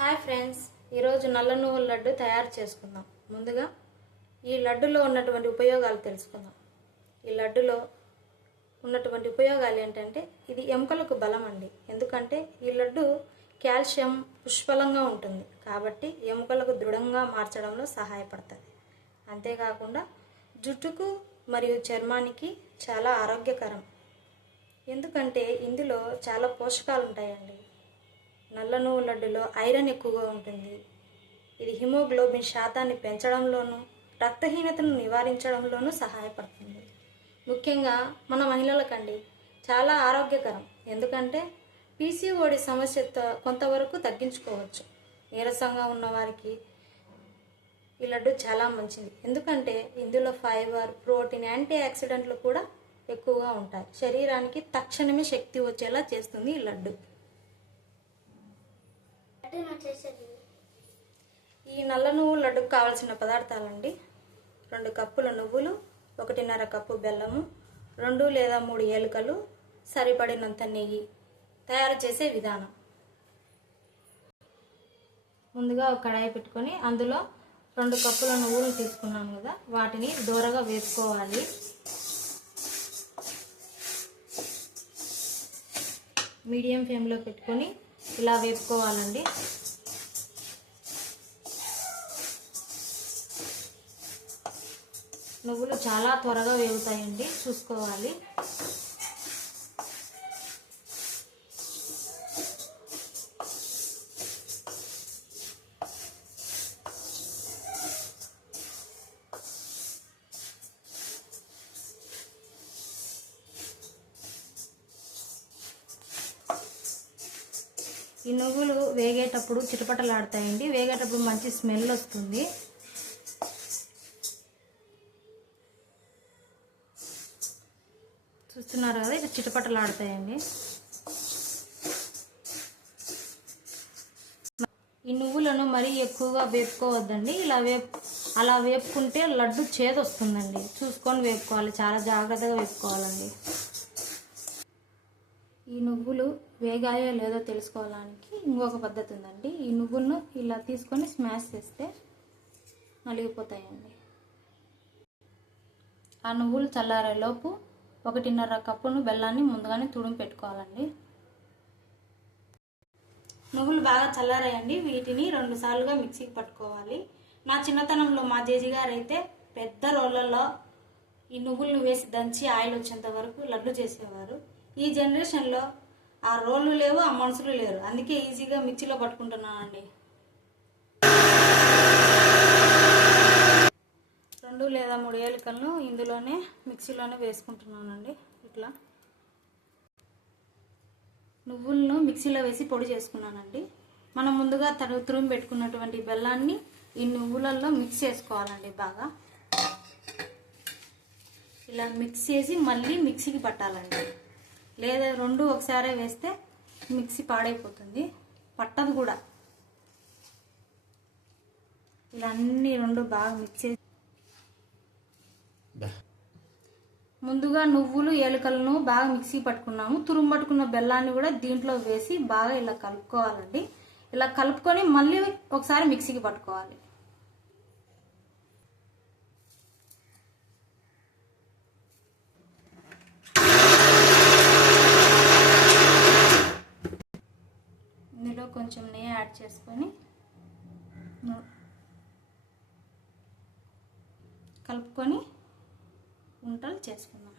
Hi friends, ఈరోజు నల్ల నువ్వుల లడ్డు తయారు చేసుకుందాం. ముందుగా ఈ లడ్డులో ఉన్నటువంటి ఉపయోగాలు తెలుసుకుందాం. ఈ లడ్డులో ఉన్నటువంటి ఉపయోగాలు ఏంటంటే, ఇది ఎముకలకు బలం అండి. ఎందుకంటే ఈ లడ్డు కాల్షియం పుష్కలంగా ఉంటుంది కాబట్టి ఎముకలకు దృఢంగా మార్చడంలో సహాయపడుతుంది. అంతేకాకుండా జుట్టుకు మరియు చర్మానికి చాలా ఆరోగ్యకరం. ఎందుకంటే ఇందులో చాలా పోషకాలు ఉంటాయండి. నల్ల నువ్వుల లడ్డులో ఐరన్ ఎక్కువగా ఉంటుంది. ఇది హిమోగ్లోబిన్ శాతాన్ని పెంచడంలోనూ రక్తహీనతను నివారించడంలోనూ సహాయపడుతుంది. ముఖ్యంగా మన మహిళలకండి చాలా ఆరోగ్యకరం. ఎందుకంటే పీసీఓడి సమస్యతో కొంతవరకు తగ్గించుకోవచ్చు. నీరసంగా ఉన్నవారికి ఈ లడ్డు చాలా మంచిది. ఎందుకంటే ఇందులో ఫైబర్, ప్రోటీన్, యాంటీ ఆక్సిడెంట్లు కూడా ఎక్కువగా ఉంటాయి. శరీరానికి తక్షణమే శక్తి వచ్చేలా చేస్తుంది ఈ లడ్డు. ఈ నల్ల నువ్వుల లడ్డుకు కావాల్సిన పదార్థాలండి: 2 కప్పుల నువ్వులు, 1.5 కప్పు బెల్లము, 2 లేదా 3 ఏలకలు, సరిపడినంత నెయ్యి. తయారు చేసే విధానం: ముందుగా ఒక కడాయి పెట్టుకొని అందులో 2 కప్పుల నువ్వులు తీసుకున్నాం కదా, వాటిని దోరగా వేసుకోవాలి. మీడియం ఫ్లేమ్లో పెట్టుకొని ఇలా వేపుకోవాలండి. నువ్వులు చాలా త్వరగా వేగుతాయండి, చూసుకోవాలి. ఈ నువ్వులు వేగేటప్పుడు చిటపటలాడతాయండి. వేగేటప్పుడు మంచి స్మెల్ వస్తుంది. చూస్తున్నారు కదా, ఇది చిటపటలాడతాయండి. ఈ నువ్వులను మరీ ఎక్కువగా వేపుకోవద్దండి. అలా వేపుకుంటే లడ్డు చేదొస్తుందండి. చూసుకొని వేపుకోవాలి, చాలా జాగ్రత్తగా వేపుకోవాలండి. ఈ నువ్వులు వేగాయో లేదో తెలుసుకోవడానికి ఇంకొక పద్ధతి ఉందండి. ఈ నువ్వులను ఇలా తీసుకొని స్మాష్ చేస్తే నలిగిపోతాయండి. ఆ నువ్వులు చల్లారేలోపు 1.5 కప్పును బెల్లాన్ని ముందుగానే తుడిమి పెట్టుకోవాలండి. నువ్వులు బాగా చల్లారాయండి. వీటిని 2 సార్లుగా మిక్సీకి పట్టుకోవాలి. నా చిన్నతనంలో మా జేజీ గారు అయితే పెద్ద రోళ్ళల్లో ఈ నువ్వులను వేసి దంచి ఆయిల్ వచ్చేంత వరకు లడ్డు చేసేవారు. ఈ జనరేషన్లో ఆ రోళ్ళు లేవు, ఆ మనుషులు లేరు. అందుకే ఈజీగా మిక్సీలో పట్టుకుంటున్నానండి. 2 లేదా 3 ఏలకలను ఇందులోనే మిక్సీలోనే వేసుకుంటున్నానండి. ఇట్లా నువ్వులను మిక్సీలో వేసి పొడి చేసుకున్నానండి. మనం ముందుగా తురిమి పెట్టుకున్నటువంటి బెల్లాన్ని ఈ నువ్వులలో మిక్స్ చేసుకోవాలండి. బాగా ఇలా మిక్స్ చేసి మళ్ళీ మిక్సీకి పట్టాలండి. లేదా 2 ఒకసారి వేస్తే మిక్సీ పాడైపోతుంది, పట్టదు కూడా. ఇలా అన్ని 2 బాగా మిక్స్ చేసి ముందుగా నువ్వులు ఏలకలను బాగా మిక్సీ పట్టుకున్నాము. తురుము పట్టుకున్న బెల్లాన్ని కూడా దీంట్లో వేసి బాగా ఇలా కలుపుకోవాలండి. ఇలా కలుపుకొని మళ్ళీ ఒకసారి మిక్సీకి పట్టుకోవాలి. ఇందులో కొంచెం నెయ్యి యాడ్ చేసుకొని కలుపుకొని ఉంటలు చేసుకుందాం.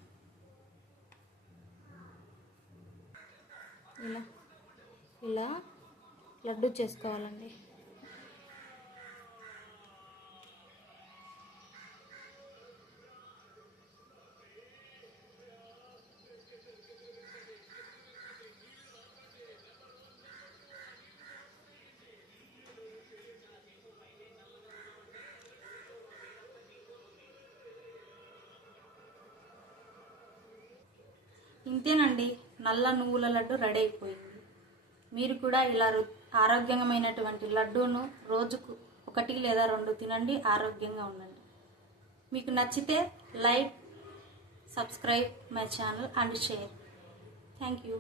ఇలా లడ్డు చేసుకోవాలండి. ఇంతేనండి, నల్ల నువ్వుల లడ్డు రెడీ అయిపోయింది. మీరు కూడా ఇలా ఆరోగ్యమైనటువంటి లడ్డూను రోజుకు 1 లేదా 2 తినండి, ఆరోగ్యంగా ఉండండి. మీకు నచ్చితే like, subscribe my channel and share. Thank you.